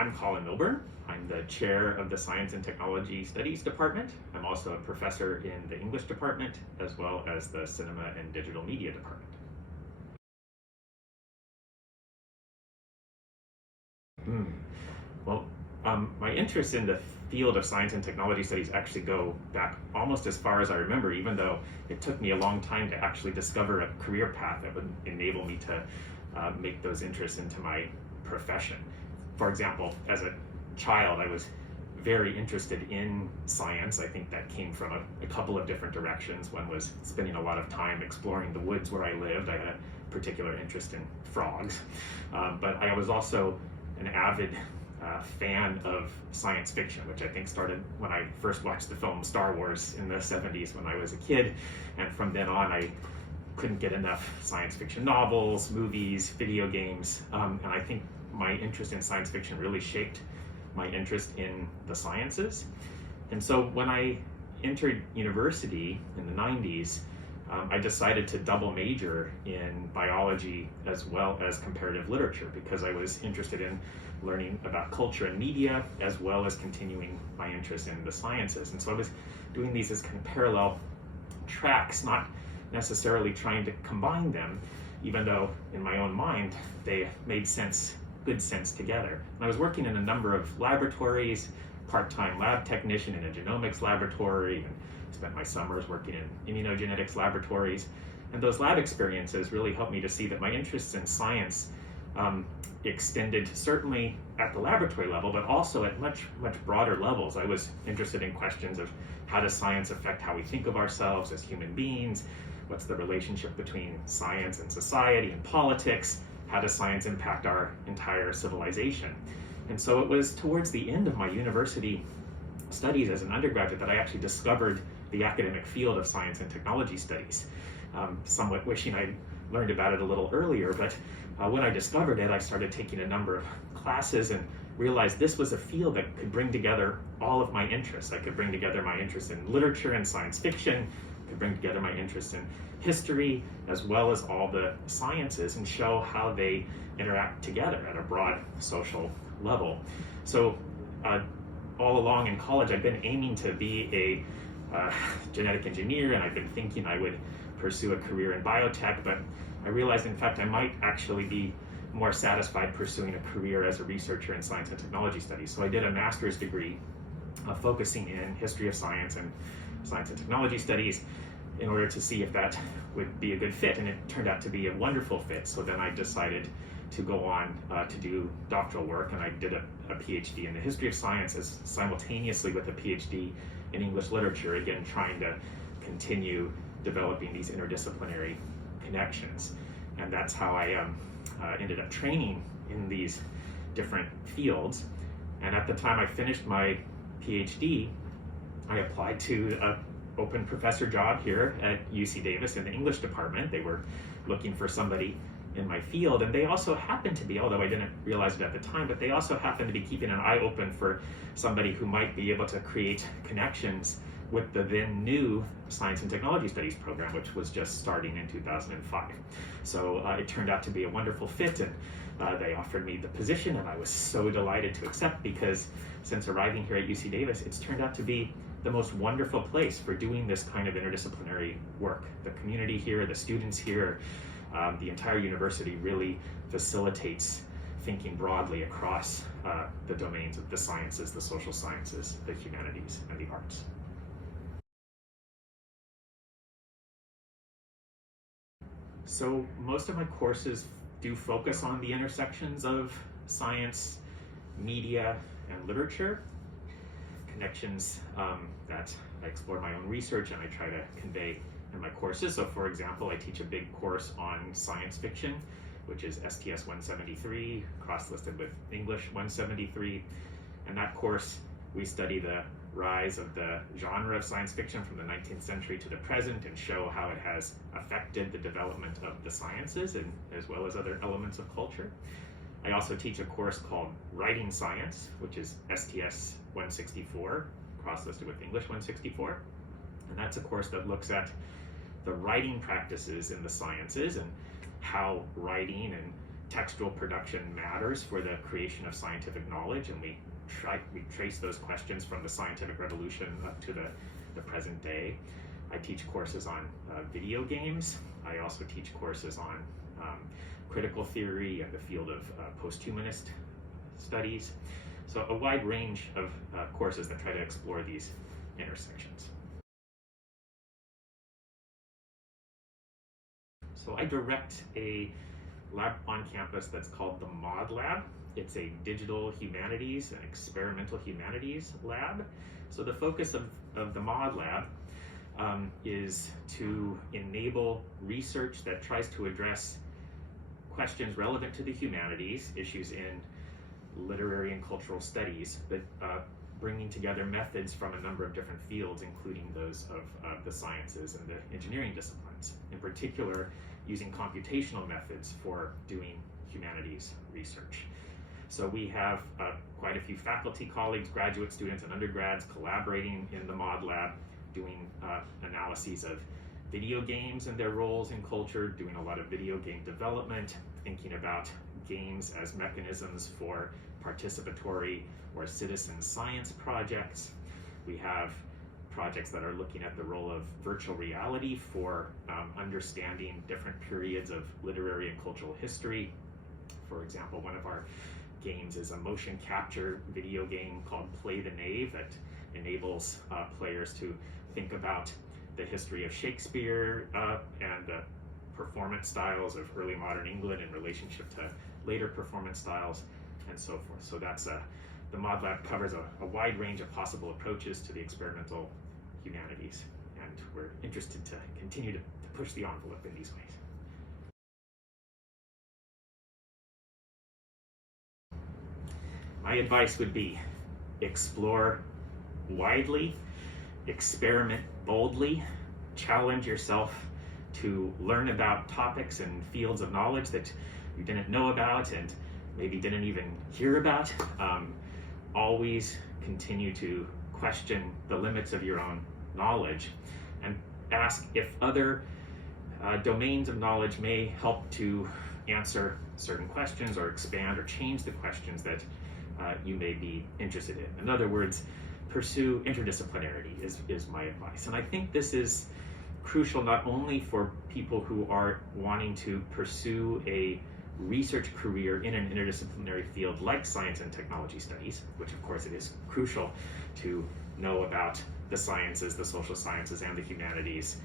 I'm Colin Milburn. I'm the chair of the Science and Technology Studies Department. I'm also a professor in the English department, as well as the Cinema and Digital Media department. Well, my interests in the field of science and technology studies actually go back almost as far as I remember, even though it took me a long time to actually discover a career path that would enable me to make those interests into my profession. For example, as a child, I was very interested in science. I think that came from a couple of different directions. One was spending a lot of time exploring the woods where I lived. I had a particular interest in frogs, but I was also an avid fan of science fiction, which I think started when I first watched the film Star Wars in the 70s when I was a kid. And from then on, I couldn't get enough science fiction novels, movies, video games. And I think my interest in science fiction really shaped my interest in the sciences. And so when I entered university in the 90s, I decided to double major in biology as well as comparative literature because I was interested in learning about culture and media as well as continuing my interest in the sciences. And so I was doing these as kind of parallel tracks, not necessarily trying to combine them, even though in my own mind they made sense, good sense together. And I was working in a number of laboratories, part-time lab technician in a genomics laboratory, and spent my summers working in immunogenetics laboratories. And those lab experiences really helped me to see that my interests in science extended certainly at the laboratory level, but also at much broader levels. I was interested in questions of how does science affect how we think of ourselves as human beings? What's the relationship between science and society and politics? How does science impact our entire civilization? And so it was towards the end of my university studies as an undergraduate that I actually discovered the academic field of science and technology studies. Somewhat wishing I'd learned about it a little earlier, but when I discovered it, I started taking a number of classes and realized this was a field that could bring together all of my interests. I could bring together my interest in literature and science fiction, could bring together my interest in history, as well as all the sciences, and show how they interact together at a broad social level. So all along in college, I've been aiming to be a genetic engineer, and I've been thinking I would pursue a career in biotech, but I realized, in fact, I might actually be more satisfied pursuing a career as a researcher in science and technology studies. So I did a master's degree focusing in history of science and science and technology studies in order to see if that would be a good fit, and it turned out to be a wonderful fit. So then I decided to go on to do doctoral work, and I did a PhD in the history of science simultaneously with a PhD in English literature, again trying to continue developing these interdisciplinary connections. And that's how I ended up training in these different fields. And at the time I finished my PhD, I applied to an open professor job here at UC Davis in the English department. They were looking for somebody in my field, and they also happened to be, although I didn't realize it at the time, but they also happened to be keeping an eye open for somebody who might be able to create connections with the then new Science and Technology Studies program, which was just starting in 2005. So it turned out to be a wonderful fit, and they offered me the position, and I was so delighted to accept, because since arriving here at UC Davis, it's turned out to be the most wonderful place for doing this kind of interdisciplinary work. The community here, the students here, the entire university really facilitates thinking broadly across the domains of the sciences, the social sciences, the humanities, and the arts. So most of my courses do focus on the intersections of science, media, and literature, connections that I explore my own research and I try to convey in my courses. So for example, I teach a big course on science fiction, which is STS 173, cross-listed with English 173. And that course, we study the rise of the genre of science fiction from the 19th century to the present and show how it has affected the development of the sciences and as well as other elements of culture. I also teach a course called Writing Science, which is STS 164, cross-listed with English 164. And that's a course that looks at the writing practices in the sciences and how writing and textual production matters for the creation of scientific knowledge, and we trace those questions from the scientific revolution up to the present day. I teach courses on video games. I also teach courses on critical theory and the field of post-humanist studies. So a wide range of courses that try to explore these intersections. So I direct a lab on campus that's called the MOD Lab. It's a digital humanities and experimental humanities lab. So the focus of the MOD Lab is to enable research that tries to address questions relevant to the humanities, issues in literary and cultural studies, but bringing together methods from a number of different fields, including those of the sciences and the engineering disciplines. In particular, using computational methods for doing humanities research. So we have quite a few faculty colleagues, graduate students, and undergrads collaborating in the MOD Lab, doing analyses of video games and their roles in culture, doing a lot of video game development, thinking about games as mechanisms for participatory or citizen science projects. We have projects that are looking at the role of virtual reality for understanding different periods of literary and cultural history. For example, one of our games is a motion capture video game called Play the Knave that enables players to think about the history of Shakespeare and the performance styles of early modern England in relationship to later performance styles and so forth. So that's the MOD Lab covers a wide range of possible approaches to the experimental humanities, and we're interested to continue to push the envelope in these ways. My advice would be explore widely, experiment boldly, challenge yourself to learn about topics and fields of knowledge that you didn't know about and maybe didn't even hear about. Always continue to question the limits of your own knowledge and ask if other domains of knowledge may help to answer certain questions or expand or change the questions that you may be interested in. In other words, pursue interdisciplinarity is my advice. And I think this is crucial not only for people who are wanting to pursue a research career in an interdisciplinary field like science and technology studies, which of course it is crucial to know about the sciences, the social sciences, and the humanities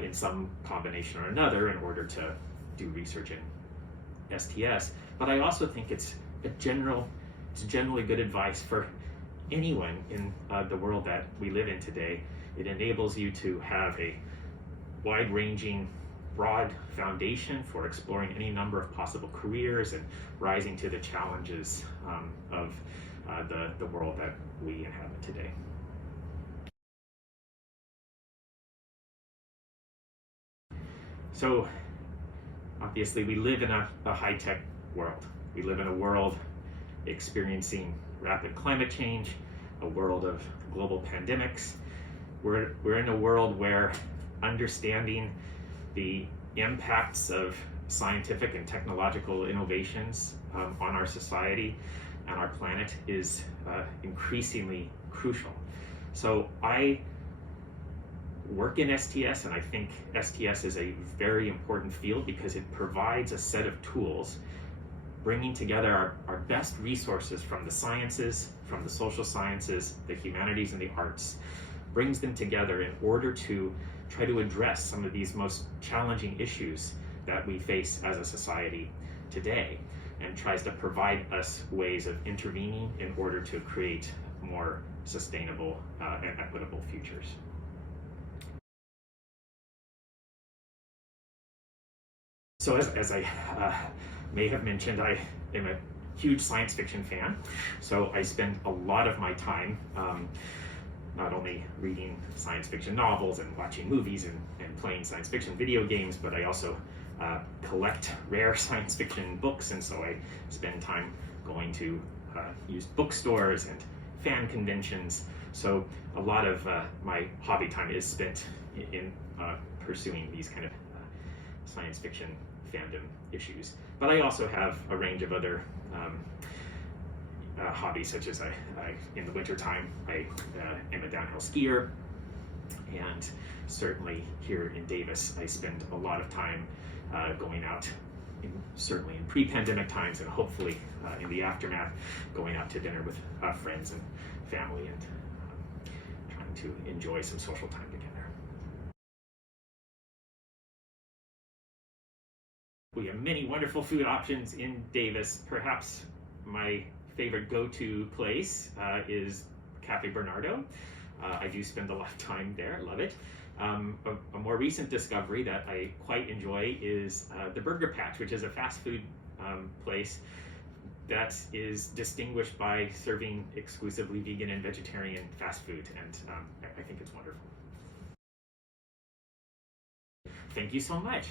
in some combination or another in order to do research in STS. But I also think it's generally good advice for anyone in the world that we live in today. It enables you to have a wide-ranging, broad foundation for exploring any number of possible careers and rising to the challenges of the world that we inhabit today. So obviously we live in a high-tech world. We live in a world experiencing rapid climate change, a world of global pandemics. We're in a world where understanding the impacts of scientific and technological innovations on our society and our planet is increasingly crucial. So I work in STS, and I think STS is a very important field because it provides a set of tools bringing together our best resources from the sciences, from the social sciences, the humanities, and the arts, brings them together in order to try to address some of these most challenging issues that we face as a society today, and tries to provide us ways of intervening in order to create more sustainable and equitable futures. So as I may have mentioned, I am a huge science fiction fan, so I spend a lot of my time not only reading science fiction novels and watching movies and playing science fiction video games, but I also collect rare science fiction books, and so I spend time going to used bookstores and fan conventions. So a lot of my hobby time is spent in pursuing these kind of science fiction fandom issues. But I also have a range of other hobbies, such as in the wintertime, I am a downhill skier, and certainly here in Davis, I spend a lot of time going out, certainly in pre-pandemic times, and hopefully in the aftermath, going out to dinner with friends and family, and trying to enjoy some social time together. We have many wonderful food options in Davis. Perhaps my favorite go-to place is Cafe Bernardo. I do spend a lot of time there, love it. A more recent discovery that I quite enjoy is the Burger Patch, which is a fast food place that is distinguished by serving exclusively vegan and vegetarian fast food, and I think it's wonderful. Thank you so much.